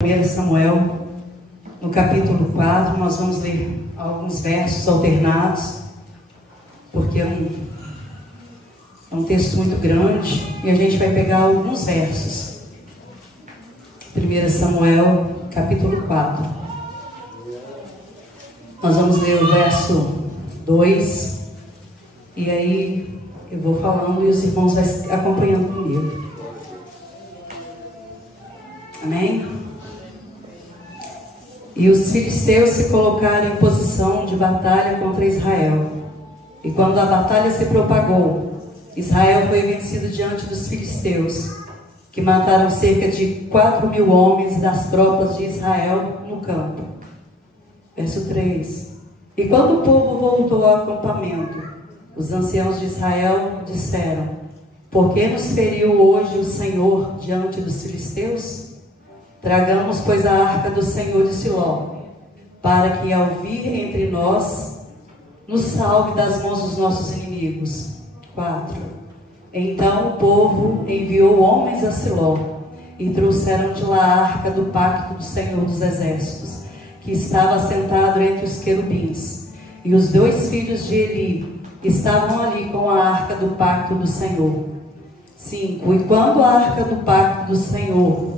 1 Samuel, no capítulo 4, nós vamos ler alguns versos alternados, porque é um texto muito grande, e a gente vai pegar alguns versos. 1 Samuel, capítulo 4. Nós vamos ler o verso 2, e aí eu vou falando e os irmãos vão acompanhando comigo. Amém? E os filisteus se colocaram em posição de batalha contra Israel. E quando a batalha se propagou, Israel foi vencido diante dos filisteus, que mataram cerca de 4.000 homens das tropas de Israel no campo. Verso 3. E quando o povo voltou ao acampamento, os anciãos de Israel disseram: por que nos feriu hoje o Senhor diante dos filisteus? Tragamos, pois, a arca do Senhor de Siló, para que, ao vir entre nós, nos salve das mãos dos nossos inimigos. 4. Então o povo enviou homens a Siló, e trouxeram de lá a arca do pacto do Senhor dos Exércitos, que estava sentado entre os querubins. E os 2 filhos de Eli estavam ali com a arca do pacto do Senhor. 5. E quando a arca do pacto do Senhor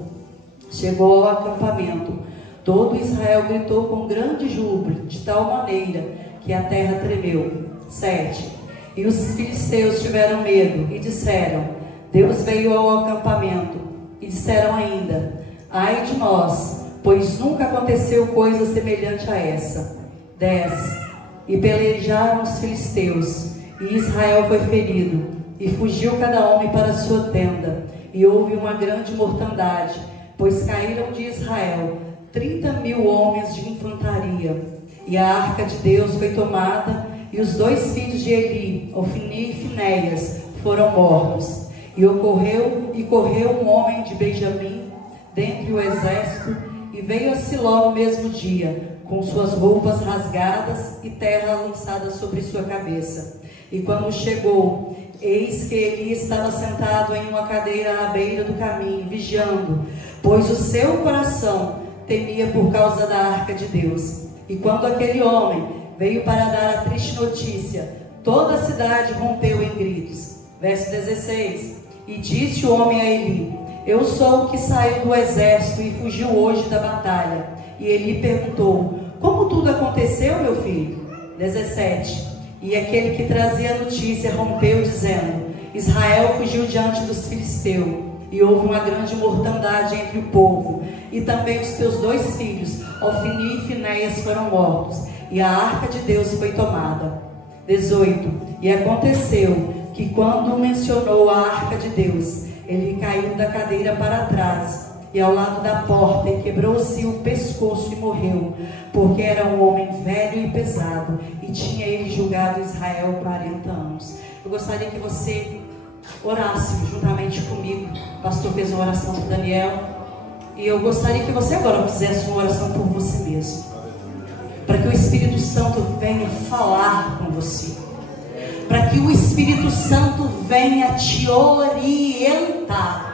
chegou ao acampamento, todo Israel gritou com grande júbilo, de tal maneira que a terra tremeu. 7. E os filisteus tiveram medo e disseram: Deus veio ao acampamento. E disseram ainda: ai de nós, pois nunca aconteceu coisa semelhante a essa. 10. E pelejaram os filisteus, e Israel foi ferido, e fugiu cada homem para a sua tenda, e houve uma grande mortandade, pois caíram de Israel 30.000 homens de infantaria. E a arca de Deus foi tomada, e os 2 filhos de Eli, Ofni e Finéias, foram mortos. E correu um homem de Benjamim dentre o exército, e veio a Siló no mesmo dia, com suas roupas rasgadas e terra lançada sobre sua cabeça. E quando chegou, eis que Eli estava sentado em uma cadeira à beira do caminho, vigiando, pois o seu coração temia por causa da arca de Deus. E quando aquele homem veio para dar a triste notícia, toda a cidade rompeu em gritos. Verso 16. E disse o homem a Eli: eu sou o que saiu do exército e fugiu hoje da batalha. E Eli perguntou: como tudo aconteceu, meu filho? 17. E aquele que trazia a notícia rompeu, dizendo: Israel fugiu diante dos filisteus, e houve uma grande mortandade entre o povo, e também os teus 2 filhos, Ofni e Finéias, foram mortos, e a arca de Deus foi tomada. 18. E aconteceu que, quando mencionou a arca de Deus, ele caiu da cadeira para trás, e ao lado da porta, e quebrou-se o pescoço e morreu, porque era um homem velho e pesado, e tinha ele julgado Israel 40 anos. Eu gostaria que você orasse juntamente comigo. O pastor fez uma oração por Daniel, e eu gostaria que você agora fizesse uma oração por você mesmo, para que o Espírito Santo venha falar com você, para que o Espírito Santo venha te orientar.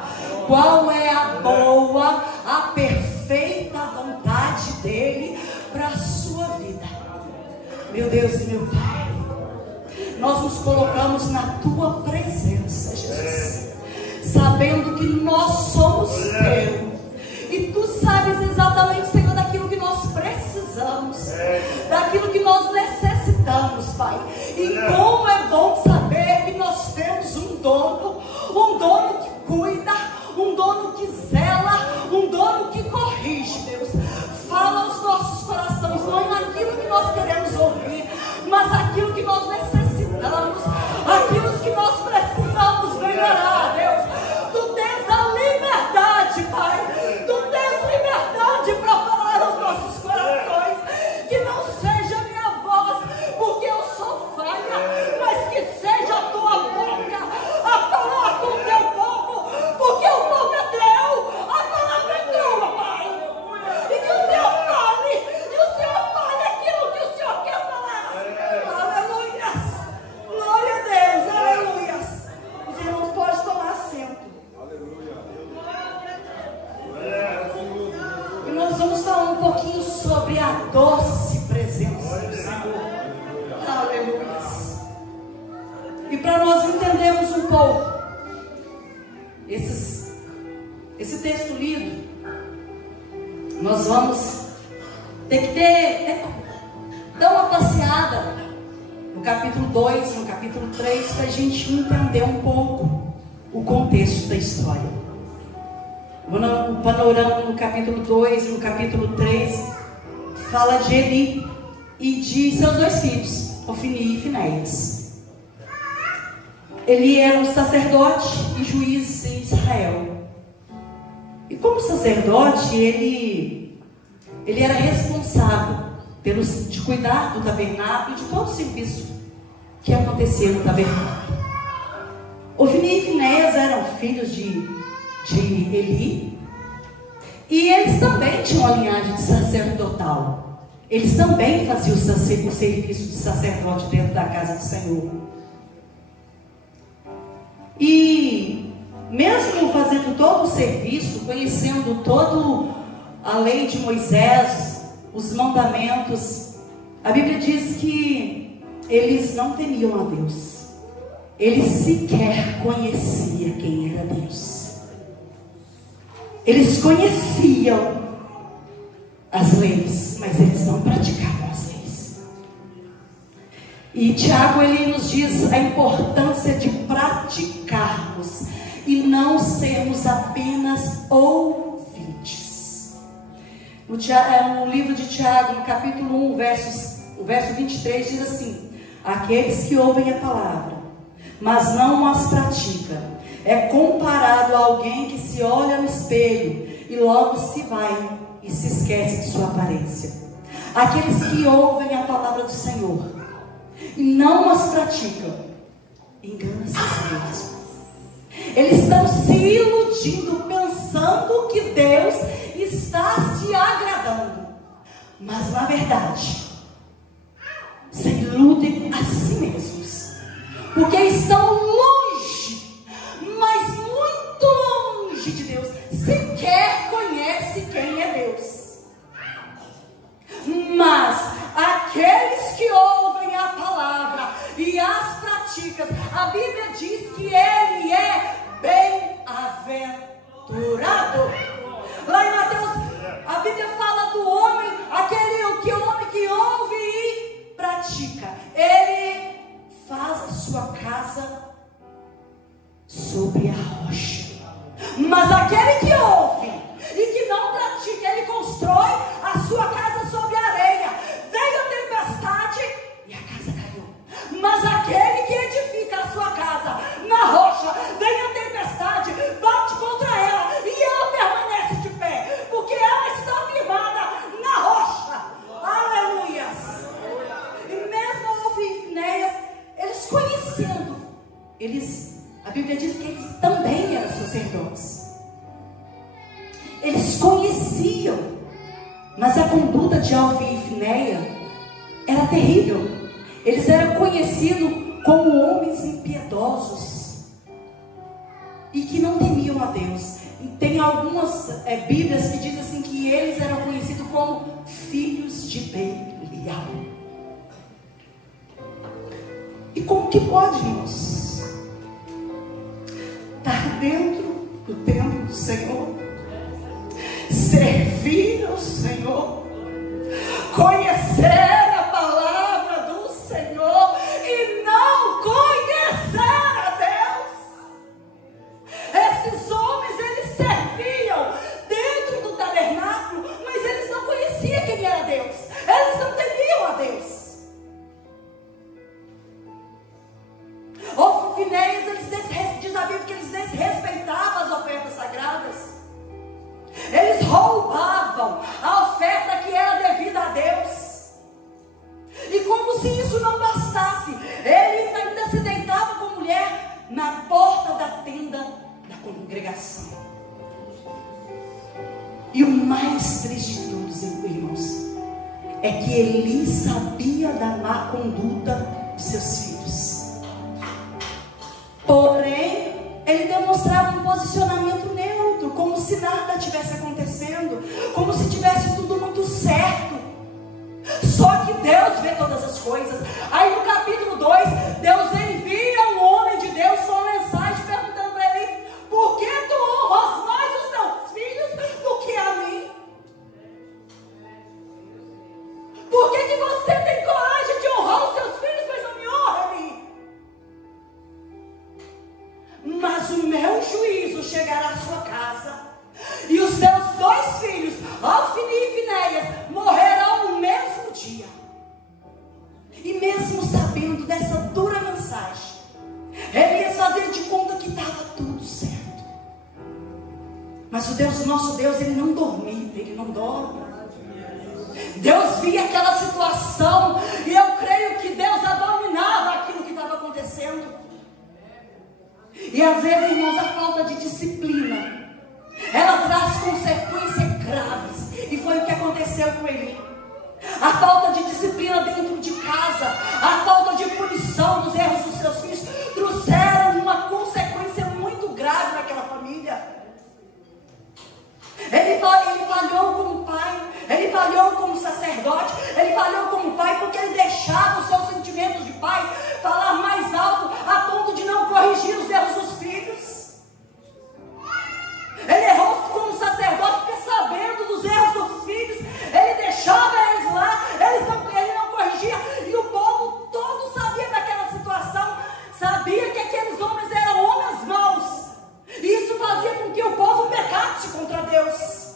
Qual é a boa, a perfeita vontade dele para a sua vida? Meu Deus e meu Pai, nós nos colocamos na tua presença, Jesus, sabendo que nós somos teu, e tu sabes exatamente, Senhor, daquilo que nós precisamos, daquilo que nós necessitamos, Pai. E como é bom saber que nós temos um dono que cuida, um dono que zela, um dono que corrige. Deus, fala aos nossos corações, não naquilo que nós queremos ouvir, mas aquilo que nós necessitamos, aquilo que nós precisamos melhorar. Deus, tu tens a liberdade, Pai, tu tens liberdade para falar aos nossos corações, que não seja a minha voz, porque eu sou falha, nós vamos falar um pouquinho sobre a doce presença do Senhor. Aleluia. E para nós entendermos um pouco esse texto lido, nós vamos ter que dar uma passeada no capítulo 2, no capítulo 3, para a gente entender um pouco o contexto da história. No panorama, no capítulo 2, no capítulo 3, fala de Eli e de seus dois filhos, Ofni e Finéias. Ele era um sacerdote e juiz em Israel. E como sacerdote, ele era responsável de cuidar do tabernáculo e de todo o serviço que acontecia no tabernáculo. Ofni e Finéias eram filhos de Eli, e eles também tinham uma linhagem sacerdotal. Eles também faziam o serviço de sacerdote dentro da casa do Senhor. E mesmo fazendo todo o serviço, conhecendo toda a lei de Moisés, os mandamentos, a Bíblia diz que eles não temiam a Deus. Eles sequer conheciam quem era Deus. Eles conheciam as leis, mas eles não praticavam as leis. E Tiago, ele nos diz a importância de praticarmos e não sermos apenas ouvintes. No livro de Tiago, no capítulo 1, o verso 23, diz assim: aqueles que ouvem a palavra, mas não as praticam, é comparado a alguém que se olha no espelho e logo se vai e se esquece de sua aparência. Aqueles que ouvem a palavra do Senhor e não as praticam, enganam-se a si mesmos. Eles estão se iludindo, pensando que Deus está se agradando, mas na verdade se iludem a si mesmos, porque estão longe, mas muito longe de Deus. Sequer conhece quem é Deus. Mas aqueles que ouvem a palavra e as praticam, a Bíblia diz que ele é bem-aventurado. Lá em Mateus, a Bíblia fala do homem, homem que ouve e pratica. Ele faz a sua casa sobre a rocha. Mas aquele que ouve e que não pratica, ele constrói a sua casa sobre a areia. Veio a tempestade e a casa caiu. Mas aquele que edifica a sua casa na rocha, vem a tempestade, bate contra ela e ela permanece de pé, porque ela está firmada na rocha. Aleluias. E mesmo Ofni e Finéias, eles conhecendo, a Bíblia diz que eles também eram sacerdotes. Eles conheciam, mas a conduta de Ofni e Finéias era terrível. Eles eram conhecidos como homens impiedosos e que não temiam a Deus. E tem algumas Bíblias que dizem assim que eles eram conhecidos como filhos de Belial. E como que pode, irmãos, estar dentro do templo do Senhor, servir ao Senhor, conhecer a palavra do Senhor e não conhecer a Deus? Esses homens, eles serviam dentro do tabernáculo, mas eles não conheciam quem era Deus. Eles não temiam a Deus. Ofni e Finéias, diz a Bíblia que eles desrespeitavam as ofertas sagradas. Eles roubavam a oferta que era devida a Deus. E como se isso não bastasse, eles ainda se deitavam com a mulher na porta da tenda da congregação. E o mais triste de todos, irmãos, é que Eli sabia da má conduta de seus filhos. Porém, ele demonstrava um posicionamento neutro, como se nada estivesse acontecendo, como se tivesse coisas. Aí no capítulo 2, Deus envia um homem de Deus com uma mensagem perguntando para ele: por que tu honras mais os teus filhos do que a mim? Por que você tem coragem de honrar os seus filhos, mas não me honra a mim? Mas o meu juízo chegará à sua casa, e os seus 2 filhos, Ofni e Finéias, morrerão no mesmo dia. E mesmo sabendo dessa dura mensagem, Elias fazia de conta que estava tudo certo. Mas o nosso Deus, ele não dormia, ele não dorme. Deus via aquela situação, e eu creio que Deus abominava aquilo que estava acontecendo. E às vezes, irmãos, a falta de disciplina, ela traz consequências graves. E foi o que aconteceu com ele. A falta de disciplina dentro de casa, a falta de punição dos erros dos seus filhos, trouxeram uma consequência muito grave naquela família. Ele falhou como pai, ele falhou como sacerdote, ele falhou como pai, porque ele deixava os seus sentimentos de pai falar mais alto, a ponto de não corrigir os erros dos filhos. Ele errou como sacerdote, porque sabendo dos erros dos filhos, ele deixava eles lá, ele não corrigia, e o povo todo sabia daquela situação, sabia que aqueles homens eram homens maus, e isso fazia com que o povo pecasse contra Deus.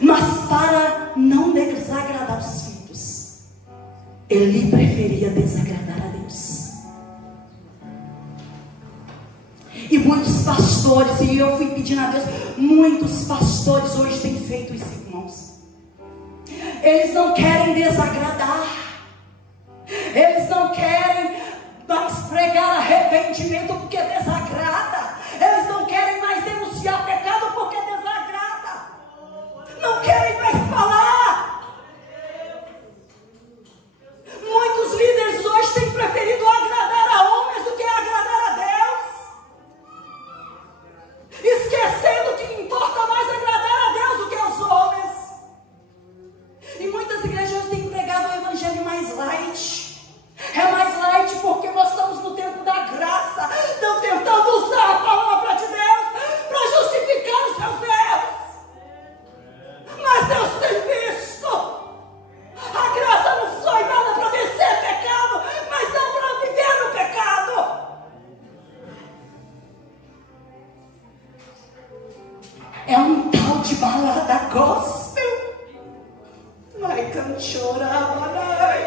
Mas para não desagradar os filhos, ele preferia desagradar a Deus. E muitos pastores, e eu fui pedindo a Deus, muitos pastores hoje têm feito isso, irmãos. Eles não querem desagradar, eles não querem mais pregar arrependimento porque desagrada, eles não querem mais denunciar pecado porque desagrada, não querem mais falar. Muitos líderes hoje têm preferido agradar a homens do que agradar a Deus, esquecendo que importa mais agradar a Deus do que aos homens. E muitas igrejas têm pregado o evangelho mais light. É mais light porque nós estamos no tempo da graça. Estão tentando usar a palavra de Deus para justificar os seus erros. Mas Deus tem visto. A graça não foi nada para vencer pecado, mas não para viver no pecado. É um tal de balada gospel. Vai canchorar, manai.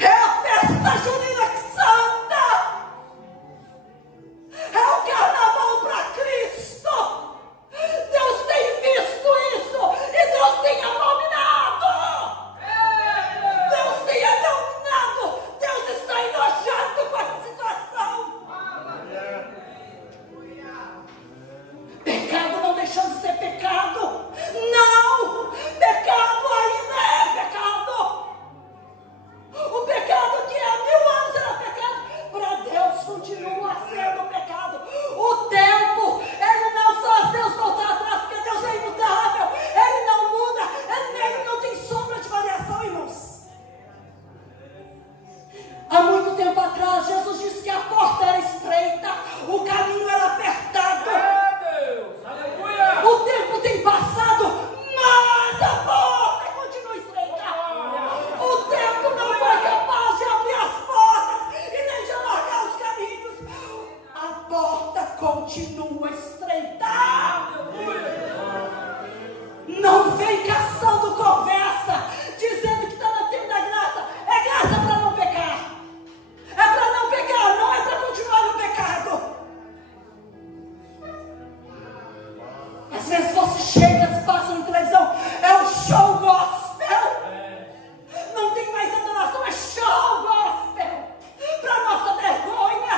É a festa junina santa. É o carnaval para Cristo. Deus tem visto isso e Deus tem abominado. Deus tem abominado. Deus está enojado com essa situação. Pecado não deixando de ser pecado. Não, pecado ainda é pecado. O pecado que há 1000 anos era pecado, para Deus continua sendo pecado. O tempo, ele não faz Deus voltar atrás, porque Deus é imutável, ele não muda, ele não tem sombra de variação, irmãos. Há muito tempo atrás, Jesus disse que a porta era estreita, o caminho era apertado. O tempo tem passado, mas a porta continua estreita. O tempo não foi capaz de abrir as portas e nem de alargar os caminhos. A porta continua estreita. Não vem caçando conversa, dizendo que está na tempo da graça. É graça para não pecar. É para não pecar, não é para continuar no pecado. Às vezes você chega, passa na televisão, é um show gospel. Não tem mais adoração, é show gospel. Para nossa vergonha.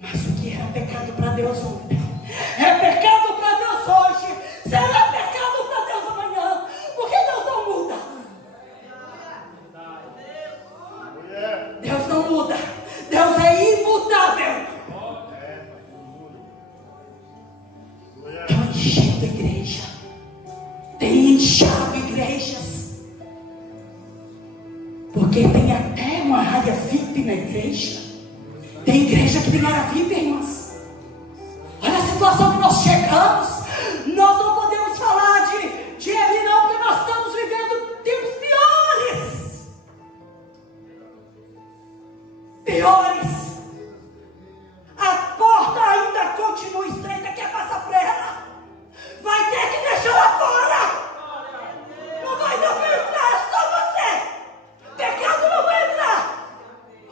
Mas o que era pecado para Deus ontem, é pecado para Deus hoje, será pecado para Deus amanhã, porque Deus não muda. Deus não muda. Deus é imutável. Estão enchendo a igreja fechado igrejas, porque tem até uma área VIP na igreja. Tem igreja que tem área VIP, irmãs. Olha a situação que nós chegamos. Nós não podemos falar de Eli não, porque nós estamos vivendo tempos piores. Piores. A porta ainda continua estreita. Quer passar por ela? Vai ter que deixar lá fora. Não vai dar para entrar, é só você. Pecado não vai entrar.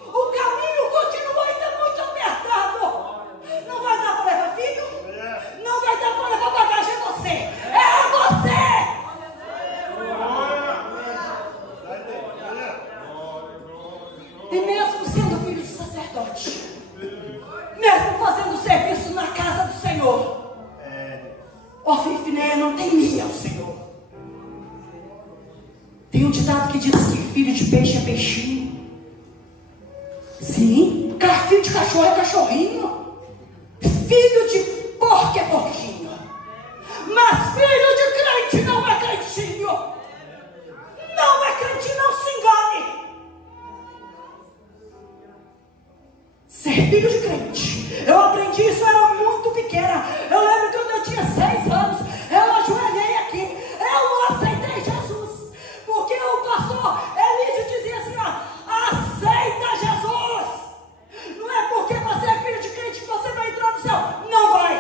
O caminho continua ainda muito apertado. Não vai dar para levar filho. Não vai dar para levar bagagem. É você. É você. E mesmo sendo filho de sacerdote, mesmo fazendo serviço na casa do Senhor, Ofni e Finéias não temia o Senhor. Tem um ditado que diz que filho de peixe é peixinho. Sim, filho de cachorro é cachorrinho. Filho de porco é porquinho. Mas filho de crente não é crentinho. Não é crente, não se engane. Ser filho de crente, eu aprendi isso, eu era muito pequena. Eu lembro que quando eu tinha 6 anos, eu ajoelhei aqui, eu aceitei Jesus, porque o pastor Elísio dizia assim, ó, aceita Jesus. Não é porque você é filho de crente que você vai entrar no céu. Não vai.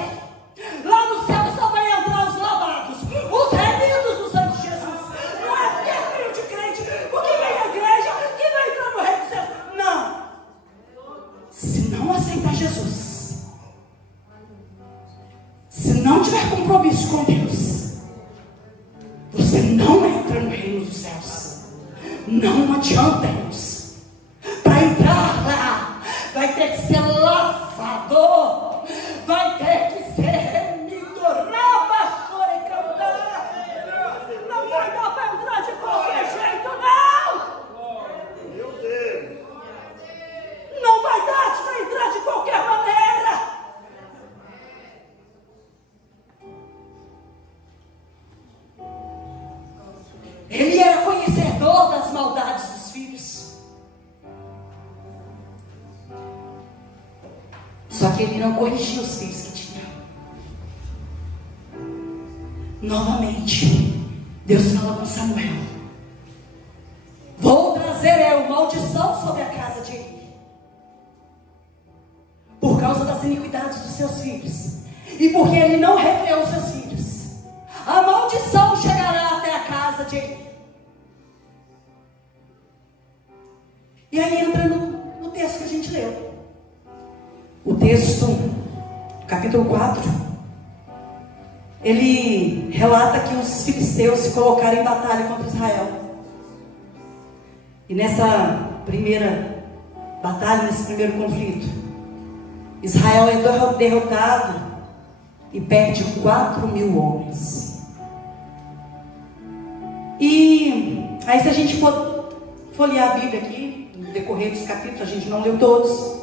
Lá no céu só vai entrar os lavados, os remidos do sangue de Jesus. Não é porque é filho de crente, porque vem à igreja, que vai entrar no reino do céu. Não. Se não aceitar Jesus, se não tiver compromisso com Deus, você não entra no reino dos céus. Não adianta, irmãos. Para entrar lá, vai ter que ser lavado, vai ter que ser remido, rabachore cantar. Não vai dar para entrar de qualquer jeito, não. Meu Deus. Não vai dar para entrar de qualquer maneira. Ele era conhecedor das maldades dos filhos. Só que ele não corrigia os filhos que tinha. Novamente, Deus fala com Samuel: vou trazer eu maldição sobre a casa de Eli, por causa das iniquidades dos seus filhos, e porque ele não refreou os seus filhos. A maldição chegará até a casa de Eli. E aí entra no texto que a gente leu. O texto, capítulo 4, ele relata que os filisteus se colocaram em batalha contra Israel. E nessa primeira batalha, nesse primeiro conflito, Israel é derrotado e perde 4.000 homens. E aí, se a gente for folhear a Bíblia aqui, no decorrer dos capítulos, a gente não leu todos.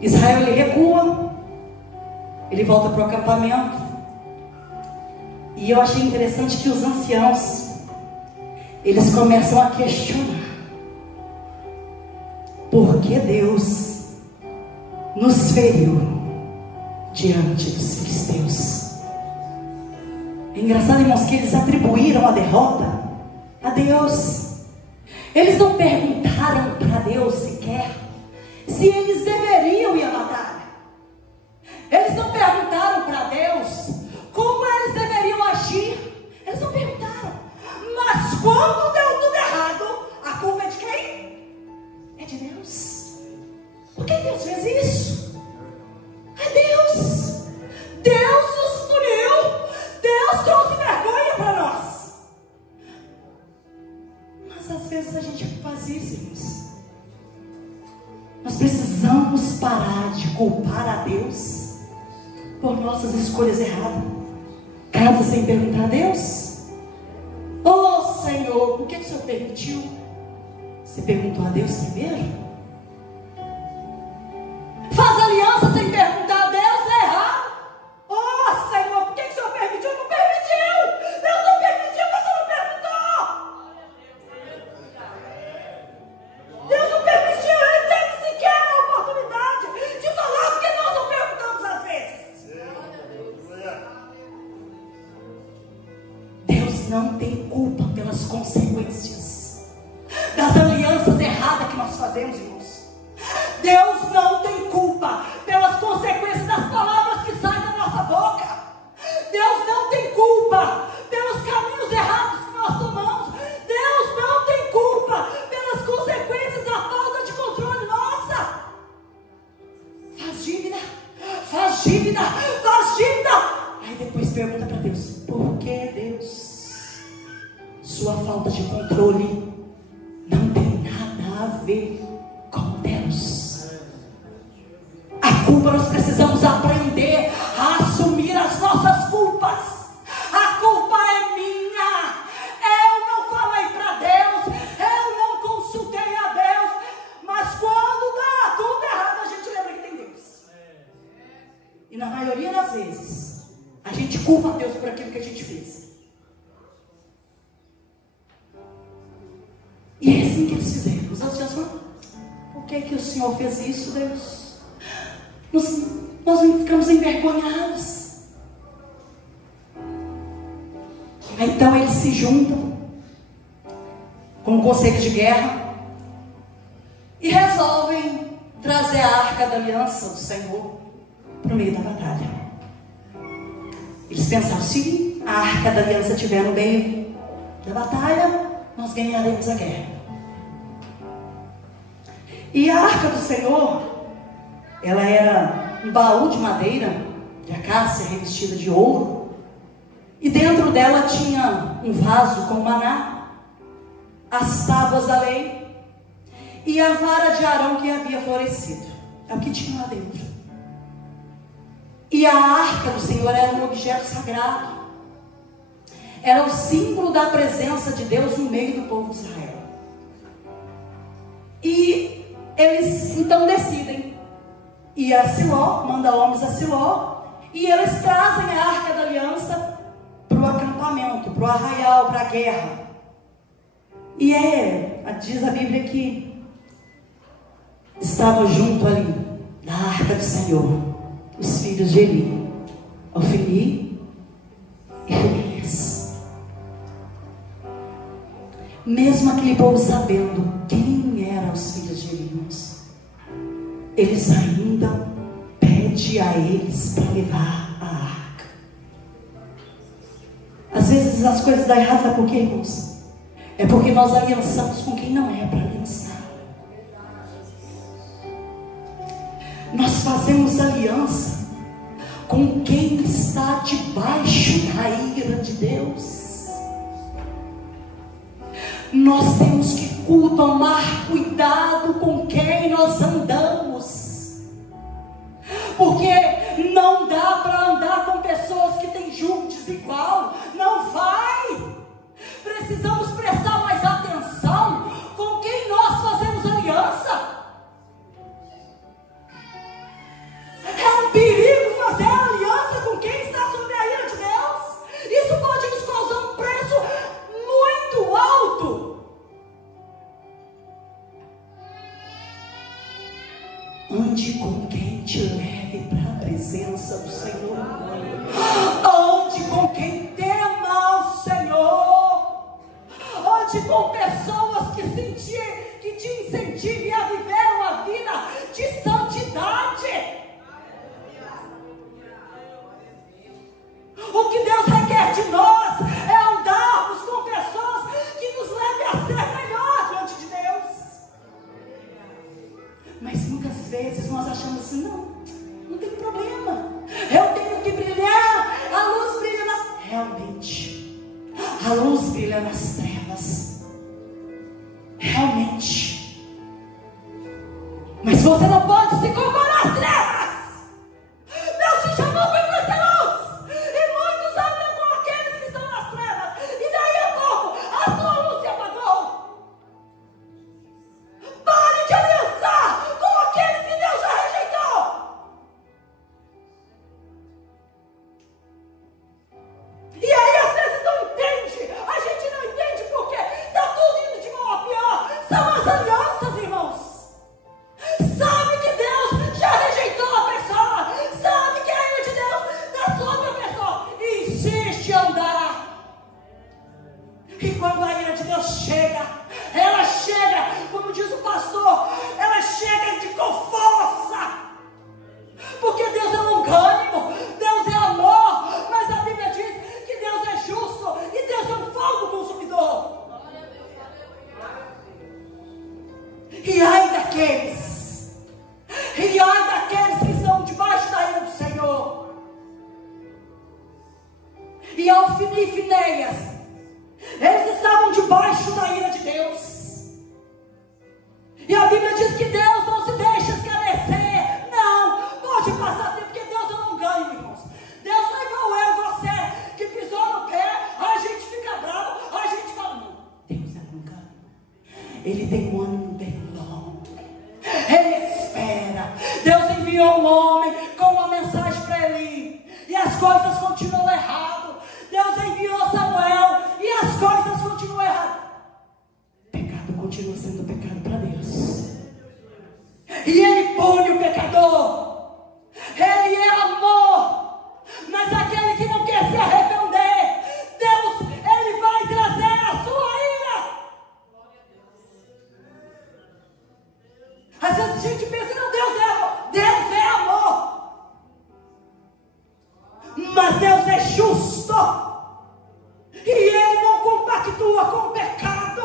Israel, ele recua, ele volta para o acampamento. E eu achei interessante que os anciãos, eles começam a questionar: por que Deus nos feriu diante dos filisteus? É engraçado, irmãos, que eles atribuíram a derrota a Deus. Eles não perguntaram para Deus sequer se eles deveriam ir à batalha. Eles não perguntaram para Deus como eles deveriam agir. Eles não perguntaram. Mas quando deu tudo errado, a culpa é de quem? É de Deus. Por que Deus fez isso? É Deus. Deus nos puniu. Deus trouxe vergonha para nós. Mas às vezes a gente faz isso, irmãos. Nós precisamos parar de culpar a Deus por nossas escolhas erradas. Casa sem perguntar a Deus: oh Senhor, por que o Senhor permitiu? Você perguntou a Deus primeiro? Faz aliança sem perguntar a Deus, é errado. Oh Senhor, por que o Senhor permitiu? Não permitiu. Deus não não tem culpa pelas consequências das alianças erradas que nós fazemos, irmãos. Deus não tem culpa pelas consequências das palavras que saem da nossa boca. Deus não tem culpa pelos caminhos errados que nós tomamos. Deus não tem culpa pelas consequências da falta de controle nossa. Faz dívida, faz dívida, faz dívida. Aí depois pergunta para Deus: por que, Deus? Sua falta de controle não tem nada a ver com Deus. A culpa, nós precisamos aprender a assumir as nossas culpas. A culpa é minha. Eu não falei para Deus, eu não consultei a Deus. Mas quando dá tudo errado, a gente lembra que tem Deus. E na maioria das vezes, a gente culpa Deus por aquilo que a gente fez. E é assim que eles fizeram. Os outros falaram: por que o Senhor fez isso, Deus? Nós ficamos envergonhados. Então eles se juntam com o conselho de guerra e resolvem trazer a arca da aliança do Senhor para o meio da batalha. Eles pensaram: se a arca da aliança estiver no meio da batalha, nós ganharemos a guerra. E a arca do Senhor, ela era um baú de madeira, de acácia, revestida de ouro. E dentro dela tinha um vaso com maná, as tábuas da lei e a vara de Arão que havia florescido. É o que tinha lá dentro. E a arca do Senhor era um objeto sagrado. Era o símbolo da presença de Deus no meio do povo de Israel. E eles então decidem ir a Siló, manda homens a Siló, e eles trazem a arca da aliança para o acampamento, para o arraial, para a guerra. E diz a Bíblia que estavam junto ali da arca do Senhor os filhos de Eli, Ofni e Finéias. Mesmo aquele povo sabendo quem eram os filhos de Eli, eles ainda pedem a eles para levar a arca. Às vezes as coisas dão errado, sabe por quê, irmãos? É porque nós aliançamos com quem não é para aliançar. Nós fazemos aliança com quem está debaixo da ira de Deus. Nós temos que tomar cuidado com quem nós andamos, porque não dá para andar com pessoas que têm julgo desigual. Não vai. Precisamos prestar mais atenção com quem nós fazemos aliança. É um perigo fazer aliança com quem está sob a ira de Deus. Isso pode nos causar um preço muito alto. Ande com quem te leve para a presença do Senhor. Ande com quem tema ao Senhor. Ande com pessoas que te incentivem a viver uma vida de santidade. O que Deus requer de nós é andarmos com pessoas que nos levem a ser melhor diante de Deus. Mas muitas vezes nós achamos assim: não tem problema, eu tenho que brilhar, a luz brilha nas... Realmente, a luz brilha nas trevas. Realmente. Mas você não pode se comparar às trevas. Deus te chamou para ser luz, e muitos andam com aqueles que estão nas trevas, e daí a pouco a sua luz se apagou. Pare de aliançar com aqueles que Deus já rejeitou. E aí às vezes não entende, a gente não entende porque está tudo indo de mal a pior. São as alianças, irmãos. Sabe e Ofni e Finéias, eles estavam debaixo da ira de Deus. E a Bíblia diz que Deus não se deixa esclarecer. Não, pode passar tempo, porque Deus eu não ganho, irmãos. Deus não é igual eu, você, que pisou no pé, a gente fica bravo, a gente fala, não. Deus é não ganha. Ele tem um ânimo bem longo. Ele espera. Deus enviou um homem com uma mensagem para Eli, e as coisas continuam errado. Deus enviou Samuel, e as coisas continuam erradas. Pecado continua sendo pecado para Deus. E Ele pune o pecador. Ele é amor. Mas aquele que não quer se arrepender, Deus, Ele vai trazer a sua ira. Às vezes a gente pensa, não, Deus é amor. Deus é amor. Mas Deus é justo. E Ele não compactua com o pecado.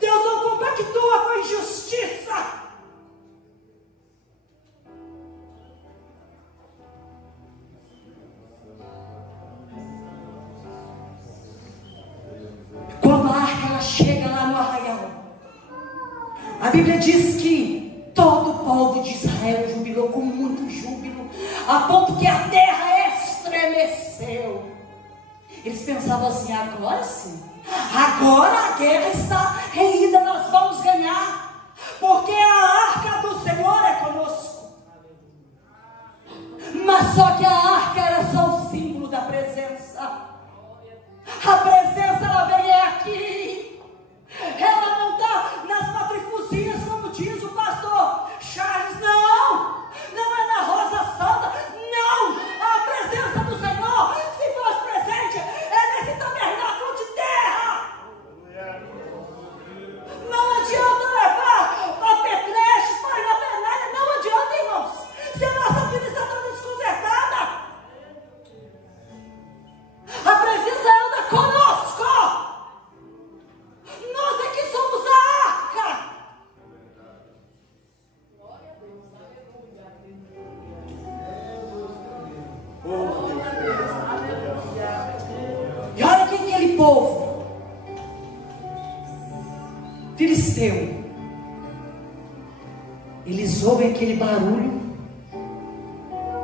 Deus não compactua com a injustiça. Quando a arca ela chega lá no arraial, a Bíblia diz que todo o povo de Israel jubilou com muito júbilo, a ponto que a terra estremeceu. Eles pensavam assim, agora sim, agora a guerra está reída, nós vamos ganhar, porque a arca do Senhor é conosco. Mas só que a arca era só o símbolo da presença. A presença ela vem aqui. Ela não está nas patrifuzias, como diz o pastor Charles. Não, não é na Rosa Santa. Não, a presença do Senhor, se fosse presente, é nesse tabernáculo de terra. Não adianta levar apetrechos para ir na verdade. Não adianta, irmãos, se a nossa vida está toda desconcertada. A presença anda conosco. Nós é que somos a arca. E olha que aquele povo filisteu, eles ouvem aquele barulho,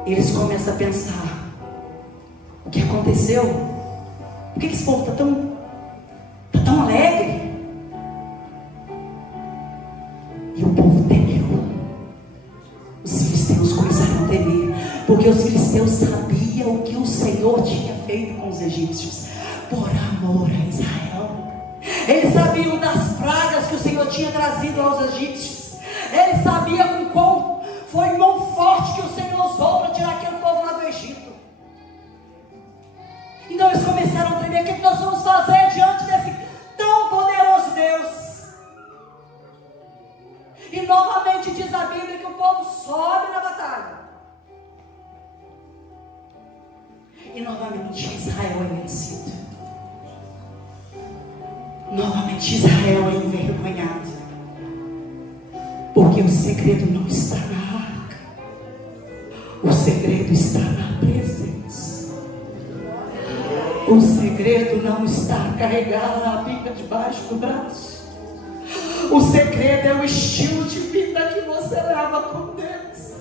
eles começam a pensar, o que aconteceu? Por que esse povo está tão alegre? E o povo temeu. Os filisteus começaram a temer, porque os filisteus sabiam o que o Senhor tinha feito com os egípcios, por amor a Israel. Eles sabiam das pragas que o Senhor tinha trazido aos egípcios. Eles sabiam com qual foi mão forte que o Senhor usou para tirar aquele povo lá do Egito. Então eles começaram a tremer. O que nós vamos fazer diante desse tão poderoso Deus? E novamente diz a Bíblia que o povo sobe na batalha. E novamente Israel é vencido. Novamente Israel é envergonhado. Porque o segredo não está na arca. O segredo está na presença. O segredo não está carregado a Bíblia debaixo do braço. O segredo é o estilo de vida que você leva com Deus.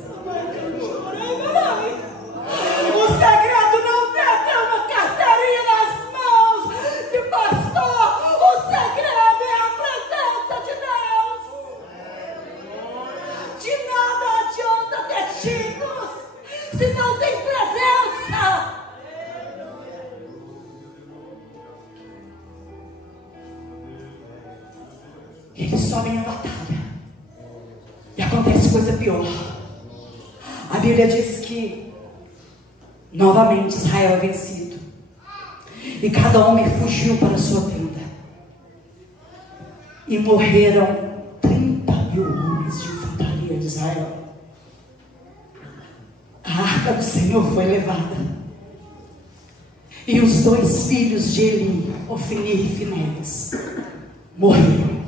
O segredo não é ter uma carteirinha nas mãos de pastor. O segredo é a presença de Deus. De nada adianta ter títulos se não tem presença. Eles sobem a batalha e acontece coisa pior. A Bíblia diz que novamente Israel é vencido e cada homem fugiu para a sua tenda, e morreram 30.000 homens de infantaria de Israel. A arca do Senhor foi levada, e os 2 filhos de Eli, Ofni e Finéias, morreram,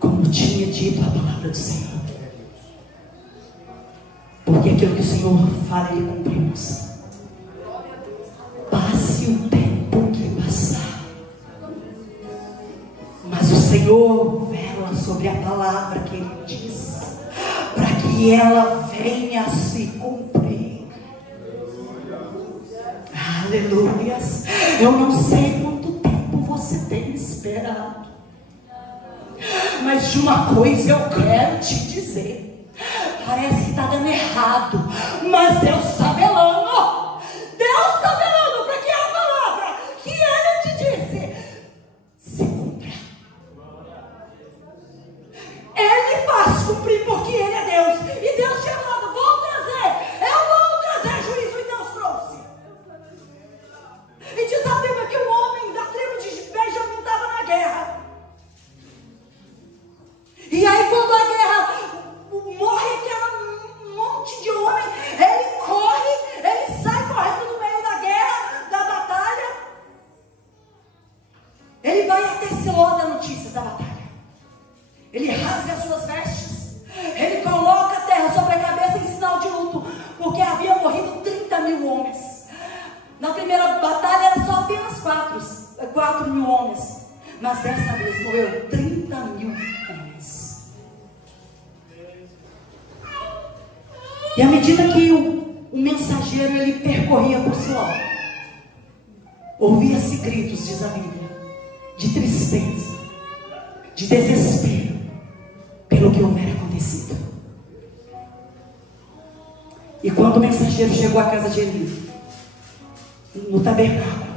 como tinha dito a palavra do Senhor. Porque aquilo que o Senhor fala, Ele cumprimos. Paz Senhor vela sobre a palavra que Ele diz, para que ela venha a se cumprir. Aleluias. Eu não sei quanto tempo você tem esperado, mas de uma coisa eu quero te dizer: parece que está dando errado, mas Deus está velando. Deus está velando para que a palavra que Ele te disse se cumpra. Ele faz cumprir porque Ele é Deus. E Deus tinha falado: vou trazer juízo, e Deus trouxe. E diz a Bíblia que o homem da tribo de Benjamim estava na guerra. E aí, quando a guerra morre aquele monte de homem, ele corre, ele sai correndo no meio da guerra, da batalha. Ele vai até Siló dar notícias da batalha. Ele rasga as suas vestes, ele coloca a terra sobre a cabeça em sinal de luto, porque havia morrido 30 mil homens. Na primeira batalha era só apenas 4 mil homens, mas dessa vez morreu 30 mil homens. E à medida que o mensageiro ele percorria por Siló, ouvia-se gritos, diz a Bíblia, de tristeza, de desespero pelo que houvera acontecido. E quando o mensageiro chegou à casa de Eli, no tabernáculo,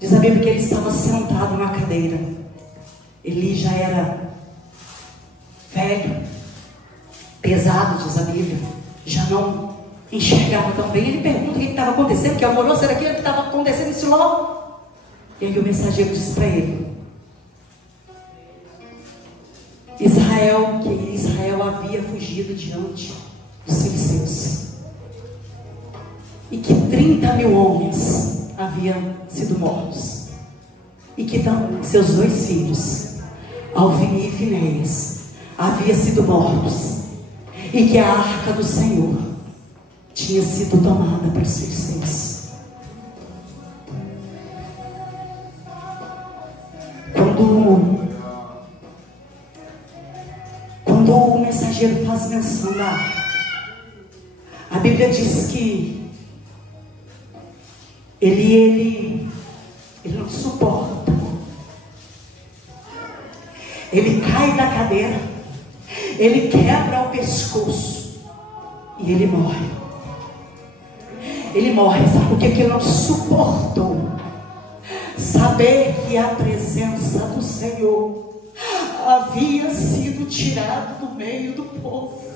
diz a Bíblia que ele estava sentado na cadeira. Eli já era velho, pesado, diz a Bíblia, já não enxergava tão bem. Ele pergunta o que estava acontecendo, que alvoroço era aquilo que estava acontecendo em Siló. E aí o mensageiro disse para ele: Israel havia fugido diante dos filisteus, e que 30 mil homens haviam sido mortos, e que seus 2 filhos, Alvini e Finéias, haviam sido mortos, e que a arca do Senhor tinha sido tomada pelos filisteus. Quando o mensageiro faz menção da arca, a Bíblia diz que ele não suporta. Ele cai da cadeira, ele quebra o pescoço e ele morre. Ele morre, sabe por que ele não suportou? Saber que a presença do Senhor havia sido tirada do meio do povo.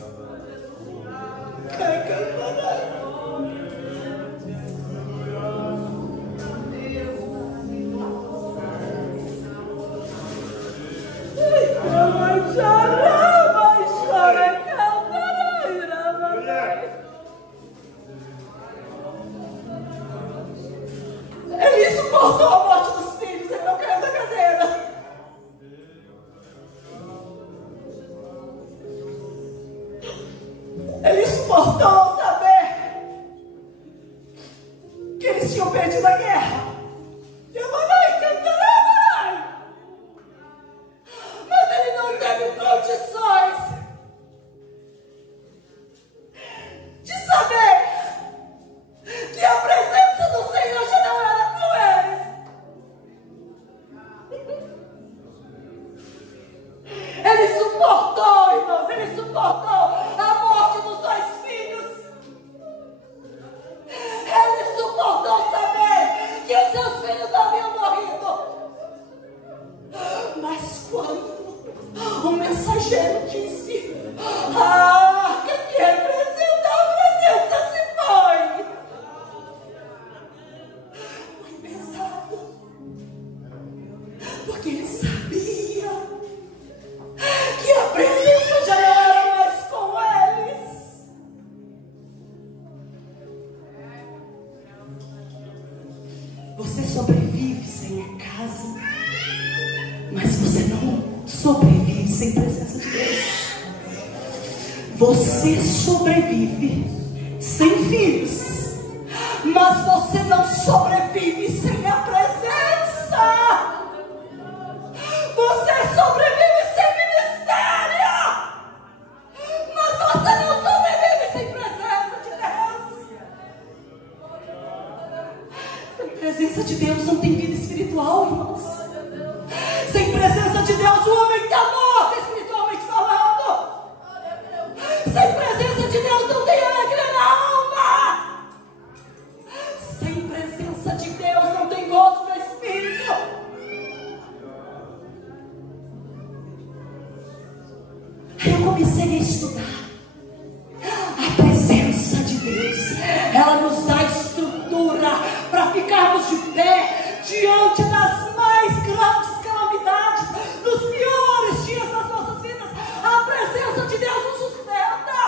Ele suportou a morte dos filhos, ele não caiu da cadeira. Ele suportou saber que eles tinham perdido a guerra. Mas ele não teve condições de saber que a presença do Senhor já não era com eles. Ele suportou, irmãos, ele suportou a morte dos 2 filhos. Ele suportou saber que os seus filhos haviam morrido. Mas quando o mensageiro disse: a arca que representa a presença se foi, foi pesado, porque ele sabia que a presença já não era mais com eles. Você sobrevive sem a casa, mas você não sobrevive sem presença de Deus. Você sobrevive sem filhos, mas você não sobrevive sem a presença. Você sobrevive presença de Deus não tem vida espiritual, irmãos. Sem presença de Deus o homem está morto espiritualmente falando. Sem presença de Deus não tem alegria na alma. Sem presença de Deus não tem gozo no espírito. Aí eu comecei a estudar. A presença de Deus, ela nos dá estrutura para ficarmos de pé diante das mais grandes calamidades, nos piores dias das nossas vidas. A presença de Deus nos sustenta.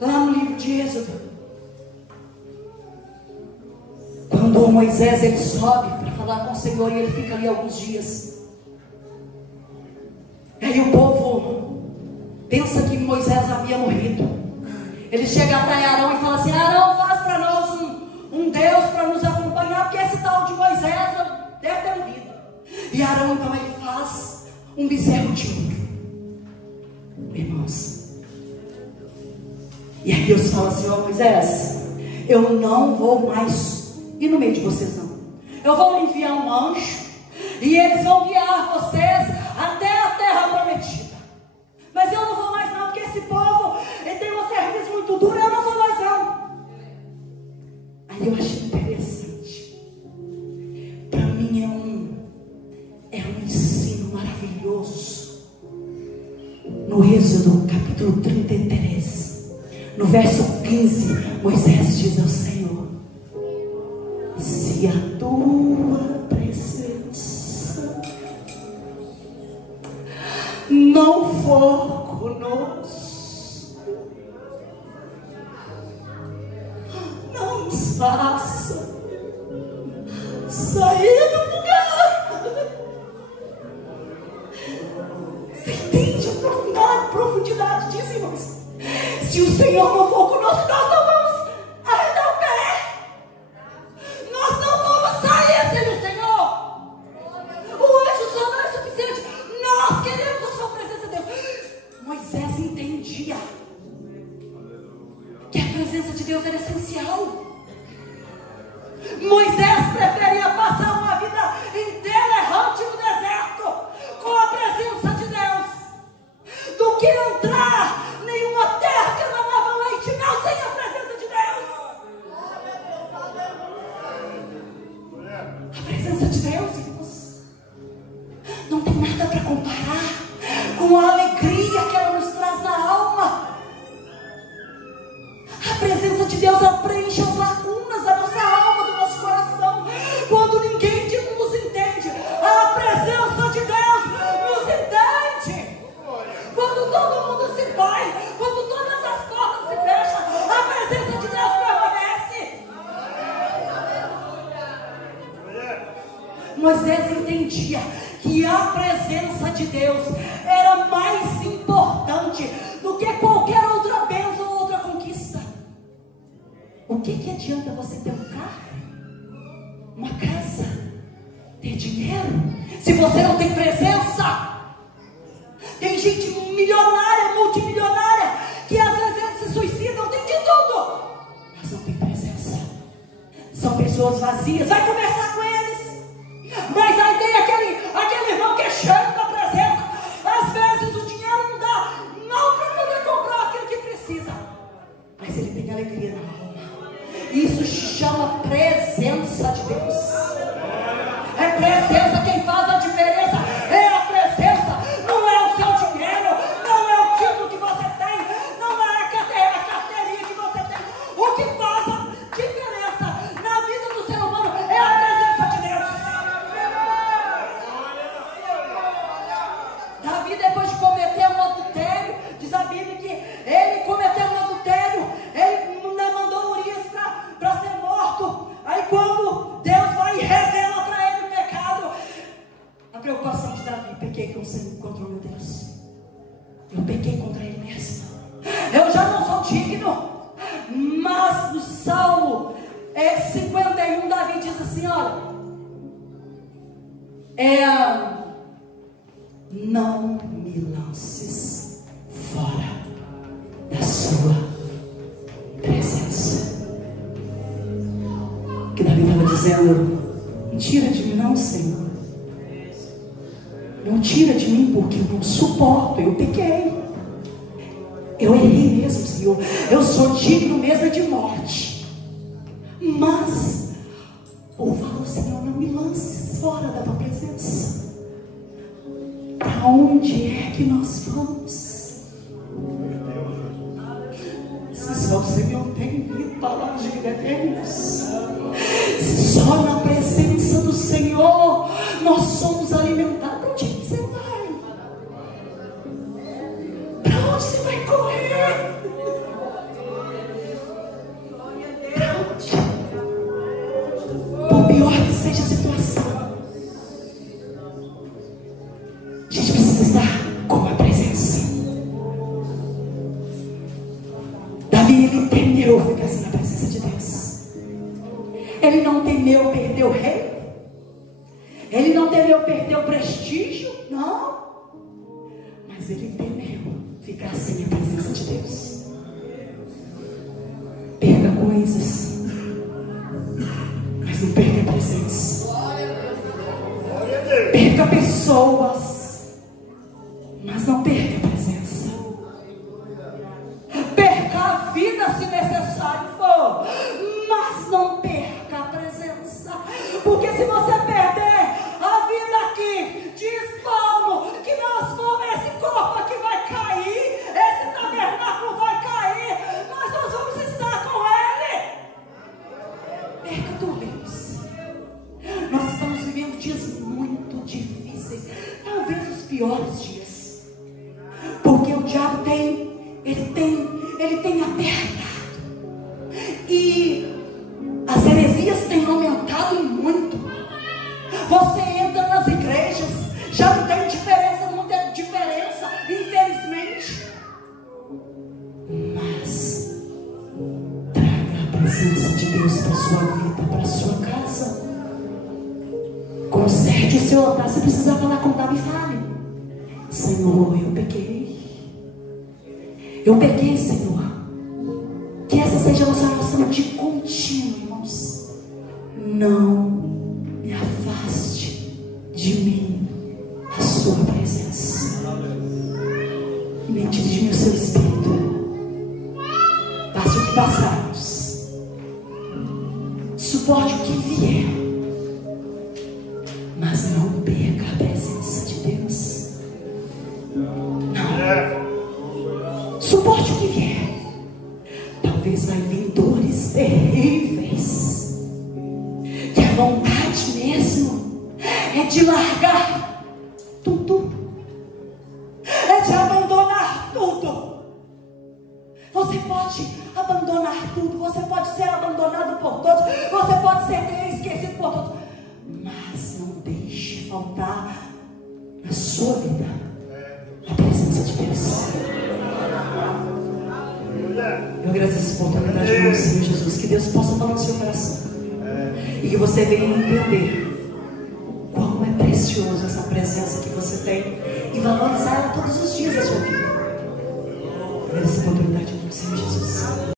Lá no livro de Êxodo, quando Moisés ele sobe para falar com o Senhor e ele fica ali alguns dias. Aí o povo pensa que Moisés havia morrido. Ele chega até Arão e fala assim: Arão, faz para nós um Deus para nos acompanhar, porque esse tal de Moisés deve ter morrido. E Arão então ele faz um bezerro de ouro, irmãos. E aí Deus fala assim: ó Moisés, eu não vou mais ir no meio de vocês não. Eu vou enviar um anjo e eles vão guiar vocês até a terra prometida. Mas eu não vou mais não, porque esse povo ele tem uma serviço muito duro, eu não vou mais não. Aí eu achei interessante. Para mim é um ensino maravilhoso. No Êxodo capítulo 33, no verso 15, Moisés diz ao Senhor: se a tua presença não for conosco, não nos faça sair do lugar. Você entende a profundidade disso, irmãos? Se o Senhor não for conosco, nós não vamos arredar o pé. Nós não vamos sair sem o Senhor. O anjo só não é suficiente. Nós queremos a sua presença, Deus. Moisés entendia que a presença de Deus era essencial. Moisés preferia passar uma vida inteira errante no deserto com a presença de Deus do que entrar nenhuma terra que mamava leite e mel sem a presença de Deus. A presença de Deus, irmãos, não tem nada para comparar com a alegria que ela nos traz na alma. A presença de Deus, ela preenche as lacunas da nossa alma, do nosso coração. Quando ninguém nos entende, a presença de Deus nos entende. Quando todo mundo se vai, quando todas as portas se fecham, a presença de Deus permanece. Moisés entendia que a presença de Deus era mais importante do que qualquer outra bênção ou outra conquista. O que adianta você ter um carro, uma casa, ter dinheiro, se você não tem presença? Tem gente milionária, multimilionária, que às vezes se suicidam, tem de tudo, mas não tem presença. São pessoas vazias. Vai conversar com eles, mas aí tem aquele irmão que é cheio da presença. Às vezes o dinheiro não dá não para poder comprar aquilo que precisa, mas ele tem alegria na alma. Isso chama presença de Deus. É presença quem faz a diferença. É a presença. Não é o seu dinheiro, não é o título que você tem, não é a carteirinha que você tem. O que faz a diferença na vida do ser humano é a presença de Deus. Davi, depois de cometer um adultério, diz a Bíblia que ele cometeu um adultério, ele mandou Urias para ser morto. Aí quando Deus vai e revela para ele o pecado, a preocupação de Davi: pequei contra o meu Deus, eu pequei contra ele mesmo, eu já não sou digno. Mas no Salmo 51, Davi diz assim: olha, não me lances fora da sua dizendo: não tira de mim não, Senhor. Não tira de mim, porque eu não suporto, eu pequei. Eu errei mesmo, Senhor. Eu sou digno mesmo de morte. Mas, por favor, Senhor, não me lances fora da tua presença. Para onde é que nós vamos? Se só o Senhor tem vindo palavras de vida eternos, se só na presença do Senhor nós somos alimentados, para onde você vai? Para onde você vai correr? Para onde? Por pior que seja a situação, a gente precisa estar com a presença. Davi, ele temeu ficar assim na presença de Deus. Ele não temeu perder o rei. Ele não temeu perder o prestígio. Não. Mas ele temeu ficar sem a presença de Deus. Perca coisas, mas não perca a presença. Perca pessoas, mas não perca a presença. Perca a vida se necessário for, mas não perca a presença. Porque se você perder a vida aqui, diz Paulo que nós vamos, esse corpo aqui vai cair, esse tabernáculo vai cair, mas nós vamos estar com ele. Perca tudo isso. Nós estamos vivendo dias muito difíceis, talvez os piores dias, porque o diabo ele tem apertado, e as heresias têm aumentado e muito. Você entra nas igrejas, já não tem diferença, não tem diferença, infelizmente. Mas traga a presença de Deus para a sua vida, para a sua casa. Conserte o seu altar. Se precisar falar com Davi, fale: Senhor, eu pequei. Eu pequei, Senhor. Que essa seja a nossa oração de contínuo, irmãos. Não me afaste de mim a sua presença, e nem tire de mim o seu espírito. Passe o que passarmos, suporte o que vier, mas não perca a presença de Deus. Não. Suporte o que vier. Talvez vai vir dores terríveis, que a vontade mesmo é de largar tudo, é de abandonar tudo. Você pode abandonar tudo, você pode ser abandonado por todos, você pode ser esquecido por todos, mas não deixe faltar na sua vida a presença de Deus. Eu agradeço essa oportunidade em nome do Senhor Jesus. Que Deus possa falar no seu coração, e que você venha entender quão é preciosa essa presença que você tem, e valorizar ela todos os dias da sua vida. Eu agradeço essa oportunidade em nome do Senhor Jesus.